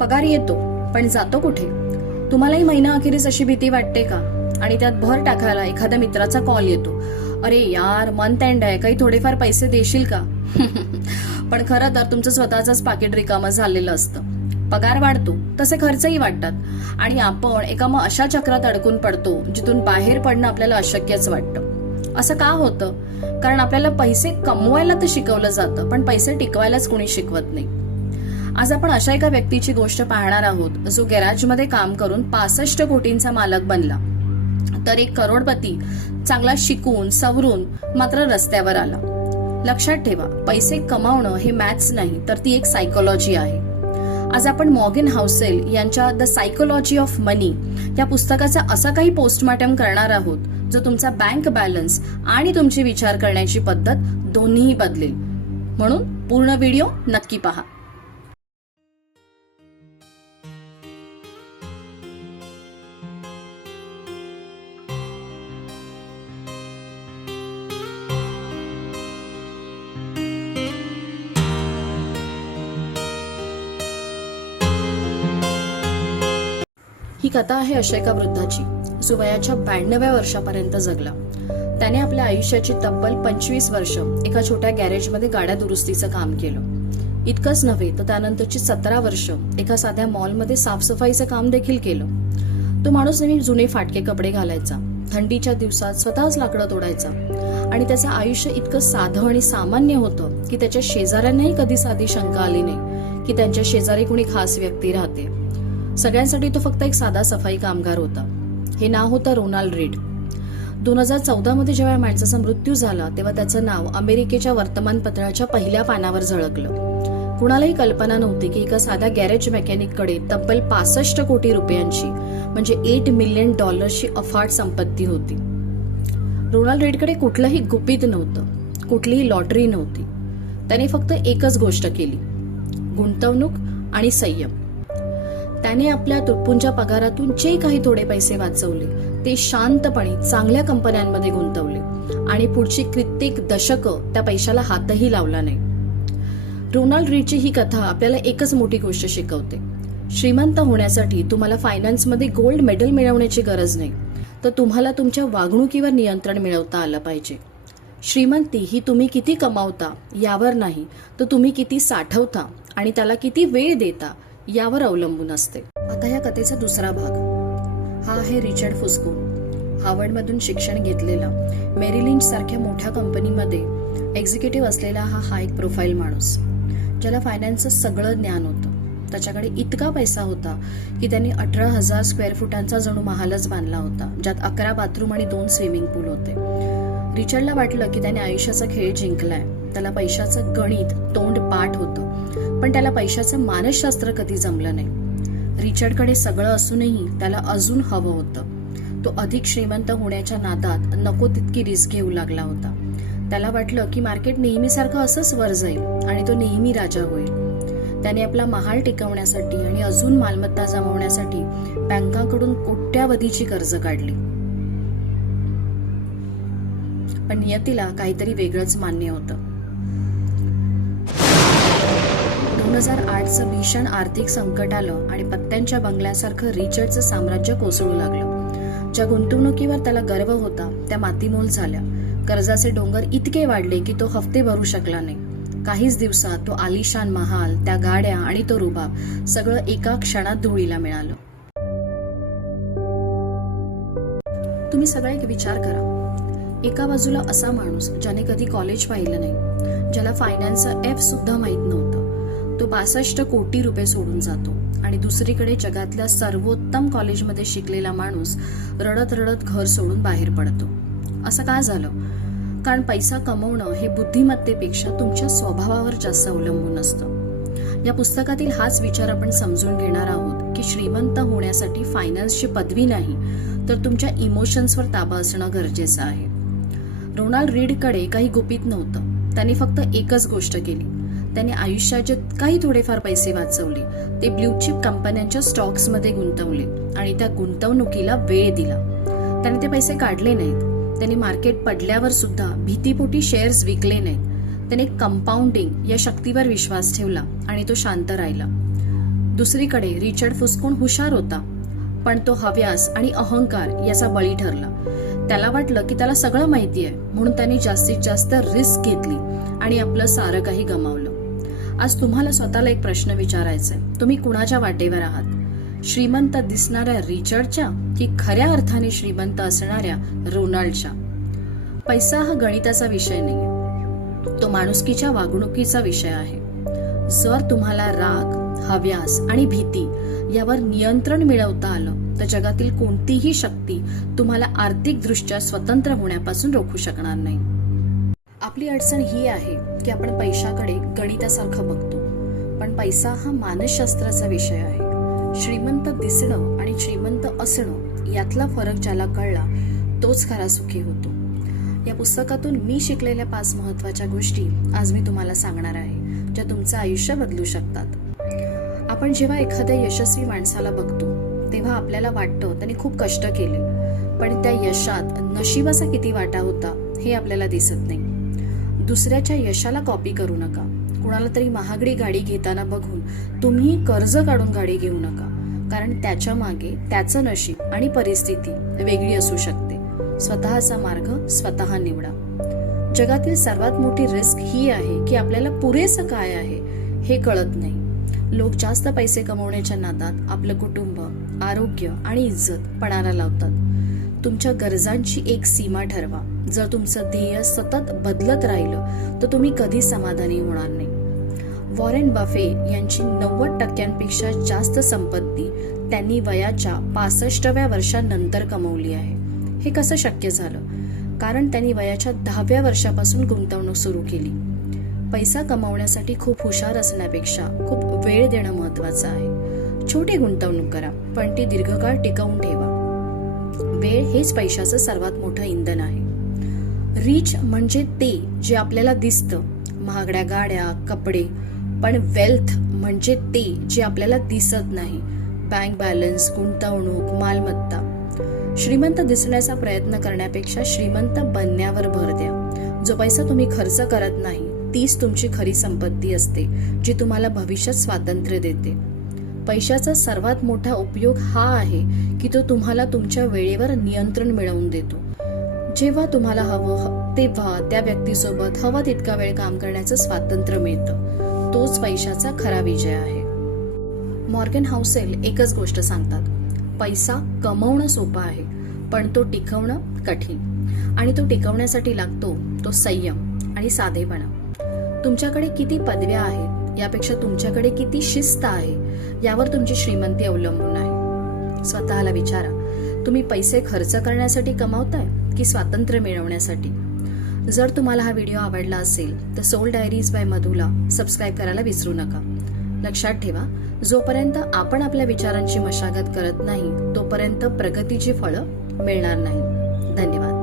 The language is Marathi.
पगार येतो पण जातो कुठे? तुम्हालाही महिना अखेरीस अशी भीती वाटते का? आणि त्यात भर टाकायला एखाद्या मित्राचा कॉल येतो, अरे यार मंथ एंड आहे, काही थोडेफार पैसे देशील का? पण खरं तर तुमचं स्वतःच पाकिट रिकामं झालेलं असतं. पगार वाढतो तसे खर्चही वाढतात आणि आपण एका मग अशा चक्रात अडकून पडतो जिथून बाहेर पडणं आपल्याला अशक्यच वाटतं. असं का होतं? कारण आपल्याला पैसे कमवायला तर शिकवलं जातं पण पैसे टिकवायलाच कोणी शिकवत नाही. आज आपण अशा एका व्यक्तीची गोष्ट पाहणार आहोत जो गॅरेजमध्ये काम करून 65 कोटींचा मालक बनला, तर एक करोडपती चांगला शिकून सवरून मात्र रस्त्यावर आला. लक्षात ठेवा, पैसे कमावणं हे मॅथ्स नाही तर ती एक सायकोलॉजी आहे. आज आपण मॉर्गन हाउसेल यांच्या द सायकोलॉजी ऑफ मनी या पुस्तकाचा असा काही पोस्टमॉर्टम करणार आहोत जो तुमचा बँक बॅलन्स आणि तुमची विचार करण्याची पद्धत दोन्हीही बदलेल. म्हणून पूर्ण व्हिडिओ नक्की पहा. ही कथा आहे अशा एका वृद्धाची जो वयाच्या 92व्या वर्षापर्यंत जगला. त्याने आपल्या आयुष्याची तब्बल 25 वर्ष एका छोट्या गॅरेजमध्ये गाड्या दुरुस्तीचं काम केलं. इतकंच नव्हे तर त्यानंतरची 17 वर्ष एका साध्या मॉलमध्ये साफसफाईचं काम देखील केलं. तो माणूस नेहमी जुने फाटके कपडे घालायचा, थंडीच्या दिवसात स्वतःच लाकडं तोडायचा आणि त्याचं आयुष्य इतकं साधं आणि सामान्य होतं की त्याच्या शेजाऱ्यांनाही कधी साधी शंका आली नाही की त्यांच्या शेजारी कुणी खास व्यक्ती राहते. सगळ्यांसाठी तो फक्त एक साधा सफाई कामगार होता. हे नाव होतं रोनाल्ड रीड. 2014 मध्ये जेव्हा या माणसाचा मृत्यू झाला तेव्हा त्याचं नाव अमेरिकेच्या वर्तमानपत्राच्या पहिल्या पानावर झळकलं. कुणालाही कल्पना नव्हती की एका साध्या गॅरेज मेकॅनिककडे तब्बल 65 कोटी रुपयांची म्हणजे $8 मिलियन अफाट संपत्ती होती. रोनाल्ड रीडकडे कुठलंही गुपित नव्हतं, कुठलीही लॉटरी नव्हती. त्याने फक्त एकच गोष्ट केली, गुंतवणूक आणि संयम. त्याने आपल्या तुटपुंच्या पगारातून जे काही थोडे पैसे वाचवले ते शांतपणे चांगल्या कंपन्यांमध्ये गुंतवले आणि पुढची कित्येक दशकं त्या पैशाला हातही लावला नाही. रोनाल्ड रीडची ही कथा आपल्याला एकच मोठी गोष्ट शिकवते, श्रीमंत होण्यासाठी तुम्हाला फायनान्समध्ये गोल्ड मेडल मिळवण्याची गरज नाही, तर तुम्हाला तुमच्या वागणुकीवर नियंत्रण मिळवता आलं पाहिजे. श्रीमंती ही तुम्ही किती कमावता यावर नाही, तर तुम्ही किती साठवता आणि त्याला किती वेळ देता यावर अवलंबून असते. आता या कथेचा दुसरा भाग. हा आहे रिचर्ड फुस्को. हार्वर्डमधून शिक्षण घेतलेला, मेरी लिंच सारख्या मोठ्या कंपनीमध्ये एक्झिक्युटिव्ह असलेला हा एक प्रोफाईल माणूस ज्याला फायनान्सचं सगळं ज्ञान होतं. त्याच्याकडे इतका पैसा होता की त्यांनी 18,000 स्क्वेअर फुटांचा जणू महालच बांधला होता, ज्यात 11 बाथरूम आणि 2 स्विमिंग पूल होते. रिचर्डला वाटलं की त्याने आयुष्याचा खेळ जिंकलाय. त्याला पैशाचं गणित तोंड पाठ होतं, पण त्याला पैशाचं मानसशास्त्र कधी जमलं नाही. रिचर्डकडे सगळं असूनही त्याला अजून हवं होतं. तो अधिक श्रीमंत होण्याच्या नादात नको तितकी रिस्क घेऊ लागला होता. त्याला वाटलं की मार्केट नेहमीसारखं असंच वर जाईल आणि तो नेहमी राजा होईल. त्याने आपला महाल टिकवण्यासाठी आणि अजून मालमत्ता जमवण्यासाठी बँकांकडून कोट्यावधीची कर्ज काढली. पण नियतीला काहीतरी वेगळंच मान्य होतं. 2008चं भीषण आर्थिक संकट आलं आणि पत्त्यांच्या बंगल्यासारखं रिचर्डचं साम्राज्य कोसळू लागलं. ज्या गुंतवणुकीवर त्याला गर्व होता त्या मातीमोल झाल्या. कर्जाचे डोंगर इतके वाढले की तो हफ्ते भरू शकला नाही. काहीच दिवसात तो आलिशान महाल, त्या गाड्या आणि तो रुबाब सगळं एका क्षणात धुळीला मिळालं. तुम्ही सगळे एक विचार करा. एका बाजूला असा माणूस ज्याने कधी कॉलेज पाहिलं नाही, ज्याला फायनान्सचं F सुद्धा माहित नव्हतं, तो 62 कोटी रुपये सोडून जातो. आणि दुसरीकडे जगातल्या सर्वोत्तम कॉलेजमध्ये शिकलेला माणूस रडत रडत घर सोडून बाहेर पडतो. असं का झालं? कारण पैसा कमवणं हे बुद्धिमत्तेपेक्षा तुमच्या स्वभावावर जास्त अवलंबून असतं. या पुस्तकातील हाच विचार आपण समजून घेणार आहोत की श्रीमंत होण्यासाठी फायनान्सची पदवी नाही, तर तुमच्या इमोशन्सवर ताबा असणं गरजेचं आहे. रोनाल्ड रीडकडे काही गुपित नव्हतं. त्याने फक्त एकच गोष्ट केली. त्याने आयुष्यात जे काही थोडेफार पैसे वाचवले ते ब्ल्यूचिप कंपन्यांच्या स्टॉक्समध्ये गुंतवले आणि त्या गुंतवणुकीला वेळ दिला. त्याने ते पैसे काढले नाहीत. त्याने मार्केट पडल्यावर सुद्धा भीतीपोटी शेअर्स विकले नाहीत. त्याने कंपाऊंडिंग या शक्तीवर विश्वास ठेवला आणि तो शांत राहिला. दुसरीकडे रिचर्ड फुस्कोन हुशार होता, पण तो हव्यास आणि अहंकार याचा बळी ठरला. त्याला वाटलं की त्याला सगळं माहिती आहे, म्हणून त्यांनी जास्तीत जास्त रिस्क घेतली आणि आपलं सारं काही गमावलं. आज तुम्हाला स्वतःला एक प्रश्न विचारायचा आहे, तुम्ही कुणाच्या वाटेवर आहात? श्रीमंत दिसणाऱ्या रिचर्डच्या की खऱ्या अर्थाने श्रीमंत असणाऱ्या रोनाल्डच्या? पैसा हा गणिताचा विषय नाहीये, तो माणुसकीच्या वागणुकीचा विषय आहे. जर तुम्हाला राग, हव्यास आणि भीती यावर नियंत्रण मिळवता आलं तर जगातील कोणतीही शक्ती तुम्हाला आर्थिक दृष्ट्या स्वतंत्र होण्यापासून रोखू शकणार नाही. आपली अडचण ही आहे की आपण पैशाकडे गणितासारखं बघतो, पण पैसा हा मानसशास्त्राचा विषय आहे. श्रीमंत दिसणं आणि श्रीमंत असणं यातला फरक ज्याला कळला तोच खरा सुखी होतो. या पुस्तकातून मी शिकलेल्या 5 महत्त्वाच्या गोष्टी आज मी तुम्हाला सांगणार आहे, ज्या तुमचं आयुष्य बदलू शकतात. आपण जेव्हा एखाद्या यशस्वी माणसाला बघतो तेव्हा आपल्याला वाटतं त्यांनी खूप कष्ट केले, पण त्या यशात नशिबाचा किती वाटा होता हे आपल्याला दिसत नाही. दुसऱ्याच्या यशाला कॉपी करू नका. कुणाला तरी महागडी गाडी घेताना बघून तुम्ही कर्ज काढून गाडी घेऊ नका, कारण त्याच्या मागे त्याचं नशीब आणि परिस्थिती वेगळी असू शकते. स्वतःचा मार्ग स्वतः निवडा. जगातील सर्वात मोठी रिस्क ही आहे की आपल्याला पुरेसं काय आहे हे कळत नाही. लोक जास्त पैसे कमवण्याच्या नादात आपलं कुटुंब, आरोग्य आणि इज्जत पणाला लावतात. तुमच्या गरजांची एक सीमा ठरवा. जर तुमचं ध्येय सतत बदलत राहिलं तर तुम्ही कधी समाधानी होणार नाही. वॉरेन बफे यांची 90% जास्त संपत्ती त्यांनी वयाच्या 65व्या वर्षानंतर कमवली आहे. हे कसं शक्य झालं? कारण त्यांनी वयाच्या 10व्या वर्षापासून गुंतवणूक सुरू केली. पैसा कमावण्यासाठी खूप हुशार असण्यापेक्षा खूप वेळ देणं महत्वाचं आहे. छोटी गुंतवणूक करा, पण ती दीर्घकाळ टिकवून ठेवा. वेळ हेच पैशाचं सर्वात मोठं इंधन आहे. रिच म्हणजे ते जे आपल्याला दिसतं, महागड्या गाड्या, कपडे. पण वेल्थ म्हणजे ते जे आपल्याला दिसत नाही, बँक बॅलन्स, गुंतवणूक, मालमत्ता. श्रीमंत दिसण्याचा प्रयत्न करण्यापेक्षा श्रीमंत बनण्यावर भर द्या. जो पैसा तुम्ही खर्च करत नाही तीच तुमची खरी संपत्ती असते, जी तुम्हाला भविष्यात स्वातंत्र्य देते. पैशाचा सर्वात मोठा उपयोग हा आहे की तो तुम्हाला तुमच्या वेळेवर नियंत्रण मिळवून देतो. जेव्हा तुम्हाला हवं तेव्हा त्या व्यक्तीसोबत हवा तितका वेळ काम करण्याचं स्वातंत्र्य मिळतं. तोच पैशाचा खरा विजय आहे. मॉर्गन हाउसेल एकच गोष्ट सांगतात, पैसा कमवणं सोपं आहे, पण तो टिकवणं कठीण. आणि तो टिकवण्यासाठी लागतो तो संयम आणि साधेपणा. तुमच्याकडे किती पदव्या आहेत यापेक्षा तुमच्याकडे किती शिस्त आहे यावर तुमची श्रीमंती अवलंबून आहे. स्वतःला विचारा, तुम्ही पैसे खर्च करण्यासाठी कमावताय की स्वातंत्र्य मिळवण्यासाठी? जर तुम्हाला हा व्हिडिओ आवडला असेल तर सोल डायरीज बाय मधुला सबस्क्राईब करायला विसरू नका. लक्षात ठेवा, जोपर्यंत आपण आपल्या विचारांची मशागत करत नाही तोपर्यंत प्रगतीची फळं मिळणार नाही. धन्यवाद.